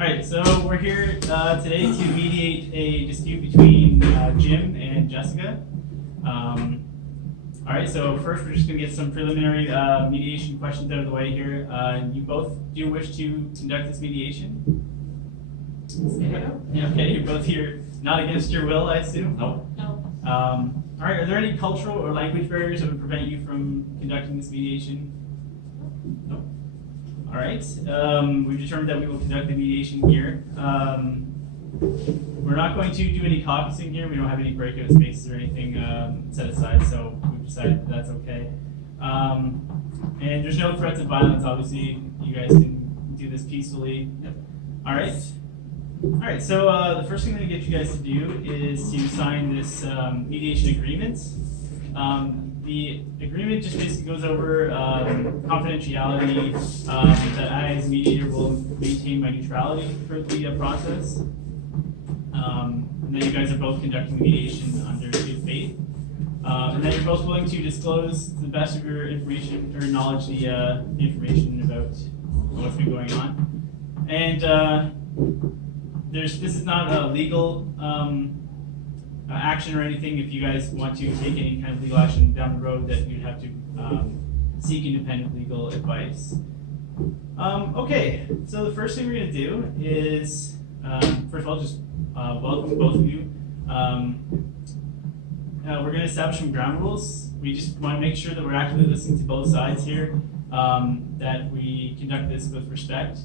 Alright, so we're here today to mediate a dispute between Jim and Jessica. Alright, so first we're just going to get some preliminary mediation questions out of the way here. You both do wish to conduct this mediation? Yeah, okay, you're both here not against your will, I assume? No. Alright, are there any cultural or language barriers that would prevent you from conducting this mediation? No. Alright, we've determined that we will conduct the mediation here. We're not going to do any caucusing here. We don't have any breakout spaces or anything set aside, so we've decided that that's okay. And there's no threats of violence, obviously. You guys can do this peacefully. Yep. Alright, so the first thing I'm going to get you guys to do is to sign this mediation agreement. The agreement just basically goes over confidentiality, that I as mediator will maintain my neutrality for the process, and then you guys are both conducting the mediation under good faith, and then you're both willing to disclose to the best of your information or knowledge the information about what's been going on. And this is not a legal action or anything. If you guys want to take any kind of legal action down the road, that you'd have to seek independent legal advice. Okay, so the first thing we're going to do is, first of all, just welcome both of you. We're going to establish some ground rules. We just want to make sure that we're actively listening to both sides here, that we conduct this with respect.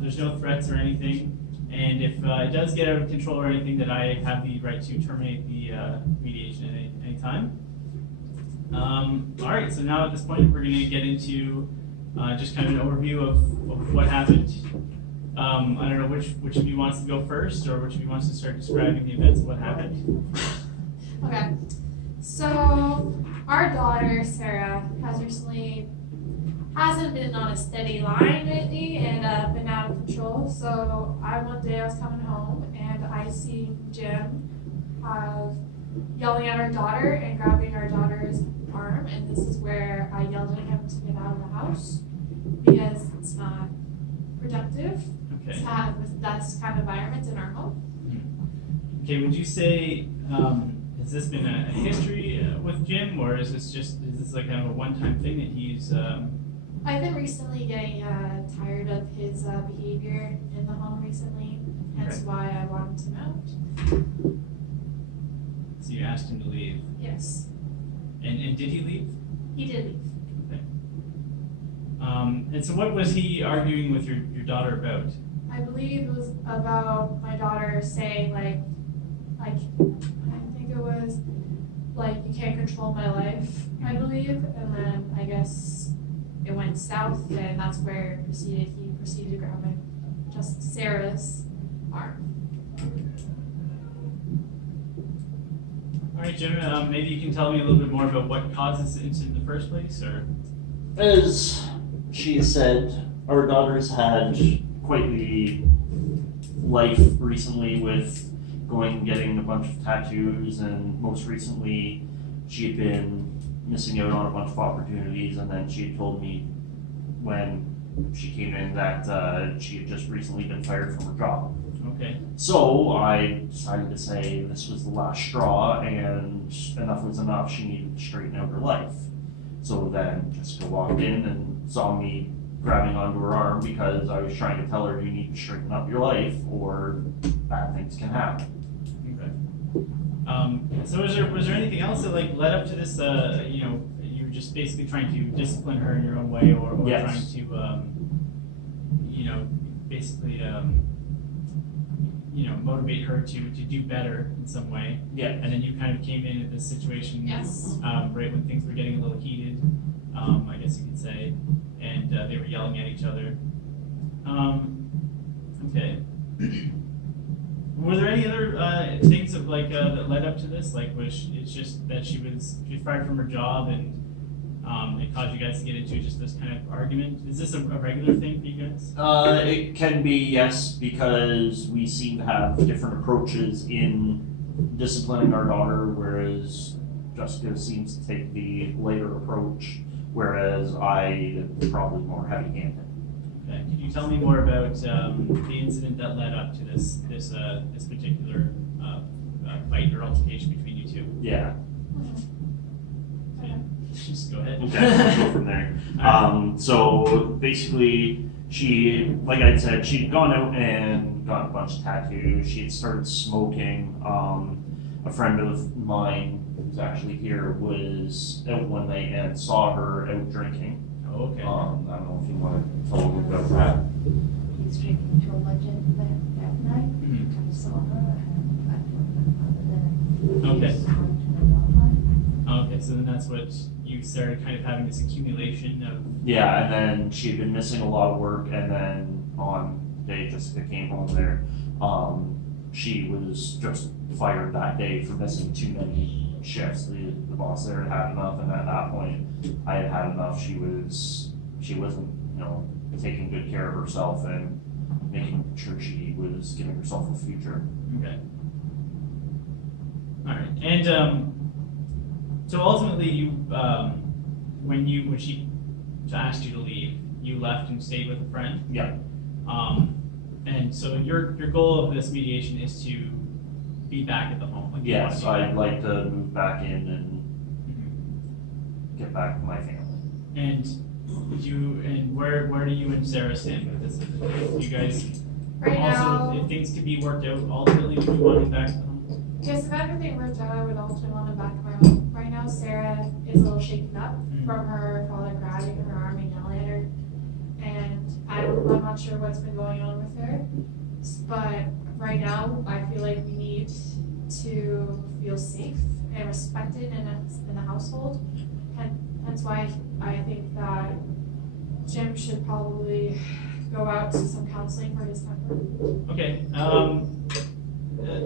There's no threats or anything. And if it does get out of control or anything, that I have the right to terminate the mediation at any time. All right, so now at this point, we're going to get into just kind of an overview of what happened. I don't know which of you wants to go first, or which of you wants to start describing the events of what happened. Okay, so our daughter, Sarah, hasn't been on a steady line lately and been out of control. So one day I was coming home and I see Jim yelling at our daughter and grabbing our daughter's arm, and this is where I yelled at him to get out of the house because it's not productive to have that kind of environment in our home. Okay, would you say has this been a history with Jim, or is this like kind of a one-time thing that he's I've been recently getting tired of his behavior in the home recently, hence why I wanted him out. So you asked him to leave? Yes. And did he leave? He did leave. Okay. And so what was he arguing with your daughter about? I believe it was about my daughter saying like I think it was like, you can't control my life, I believe, and then I guess it went south, and that's where he proceeded to grab just Sarah's arm. All right, Jim, maybe you can tell me a little bit more about what caused this incident in the first place, or? As she said, our daughter's had quite the life recently with going and getting a bunch of tattoos, and most recently she had been missing out on a bunch of opportunities, and then she had told me when she came in that she had just recently been fired from her job. Okay. So I decided to say this was the last straw, and enough was enough. She needed to straighten out her life. So then Jessica walked in and saw me grabbing onto her arm because I was trying to tell her, you need to straighten up your life or bad things can happen. Okay. So was there anything else that like led up to this? You were just basically trying to discipline her in your own way, or Yes. trying to, basically, motivate her to do better in some way. Yeah. And then you kind of came in at this situation, Yes. right when things were getting a little heated, I guess you could say, and they were yelling at each other. Okay. Were there any other things of that led up to this? Like, it's just that she was fired from her job, and it caused you guys to get into just this kind of argument? Is this a regular thing for you guys? It can be, yes, because we seem to have different approaches in disciplining our daughter, whereas Jessica seems to take the later approach, whereas I am probably more heavy-handed. Okay. Could you tell me more about the incident that led up to this particular fight or altercation between you two? Yeah. Just go ahead. Okay, let's go from there. So basically, she, like I said, she'd gone out and got a bunch of tattoos. She had started smoking. A friend of mine who's actually here was out one night and saw her out drinking. Oh, okay. I don't know if you want to tell me about that. He's drinking to a legend that night. Mhm. I saw her and I told her other than Okay. he's going to the Okay, so then that's what you started kind of having this accumulation of. Yeah, and then she'd been missing a lot of work, and then on the day Jessica came home there, she was just fired that day for missing too many shifts. The boss there had enough, and at that point, I had had enough. She wasn't, taking good care of herself and making sure she was giving herself a future. Okay. All right, and so ultimately, you when she asked you to leave, you left and stayed with a friend. Yeah. And so your goal of this mediation is to be back at the home. Like you want Yes, to be back. I'd like to move back in and Mhm. get back to my family. And where do you and Sarah stand with this? If you guys Right also, now, if things could be worked out, ultimately, would you want him back at the home? yes, if everything worked out, I would also want him back in my home. Right now, Sarah is a little shaken up from her father grabbing her arm and yelling at her. And I'm not sure what's been going on with her. But right now, I feel like we need to feel safe and respected in the household. Hence why I think that Jim should probably go out to some counseling for his temper. Okay.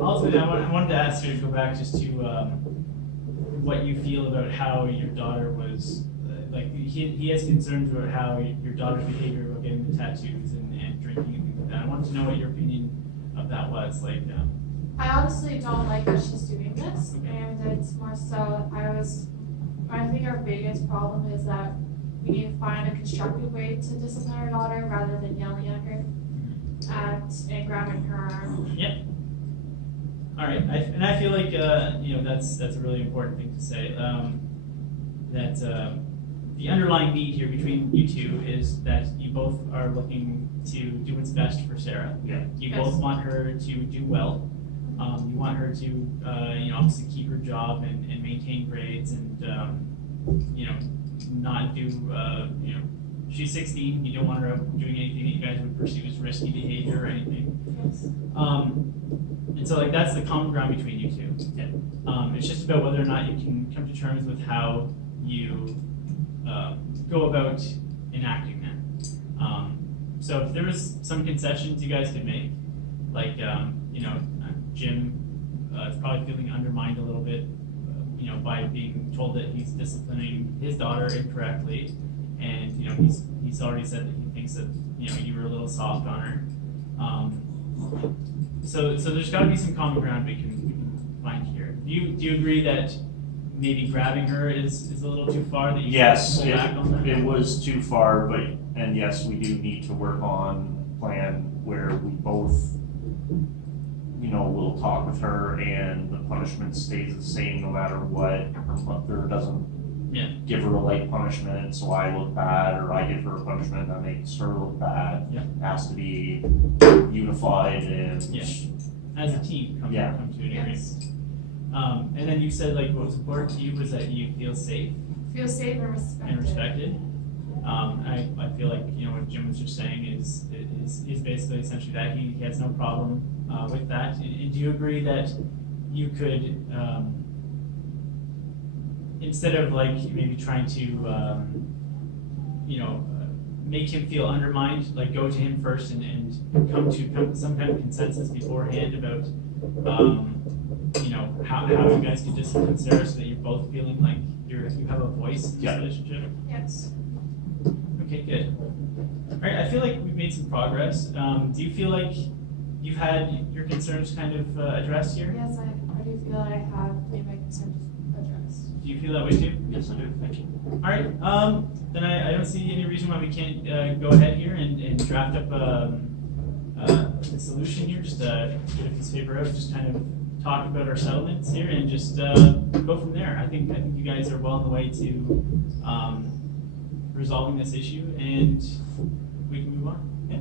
Ultimately, I wanted to ask you to go back just to what you feel about how your daughter was. He has concerns about how your daughter's behavior about getting the tattoos and drinking and things like that. I wanted to know what your opinion of that was. I honestly don't like that she's doing this, Okay. and it's more so I think our biggest problem is that we need to find a constructive way to discipline our daughter rather than yelling at her and grabbing her arm. Yep. All right, I feel like that's a really important thing to say. That the underlying need here between you two is that you both are looking to do what's best for Sarah. Yeah. You Yes. both want her to do well. You want her to obviously keep her job and maintain grades and not do she's 16. You don't want her out doing anything that you guys would perceive as risky behavior or anything. Yes. And so that's the common ground between you two. Yeah. It's just about whether or not you can come to terms with how you go about enacting that. So if there was some concessions you guys could make, like Jim is probably feeling undermined a little bit, by being told that he's disciplining his daughter incorrectly, and he's already said that he thinks that you were a little soft on her. So there's got to be some common ground we can find here. Do you agree that maybe grabbing her is a little too far? That you Yes, pull back on that? it was too far, and yes, we do need to work on a plan where we both, will talk with her and the punishment stays the same no matter what. Her mother doesn't Yeah. give her a light punishment, so I look bad, or I give her a punishment that makes her look bad. Yeah. It has to be unified and Yeah. As a team, come to an agreement. Yes. And then you said what was important to you was that you feel safe Feel safe and respected. and respected. I feel like what Jim was just saying is basically essentially that he has no problem with that. And do you agree that you could instead of maybe trying to make him feel undermined, go to him first and come to some kind of consensus beforehand about how you guys can discipline Sarah so that you're both feeling like you have a voice in this Yeah. relationship? Yes. Okay, good. All right, I feel like we've made some progress. Do you feel like you've had your concerns kind of addressed here? Yes, I do feel that I have made my concerns addressed. Do you feel that way too? yes, I do. Thank you. All right. then I don't see any reason why we can't go ahead here and draft up a solution here. Just get a piece of paper out, just kind of talk about our settlements here, and just go from there. I think you guys are well on the way to resolving this issue, and we can move on. Yeah.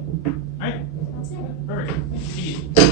All right. That's it. Perfect. Thank you.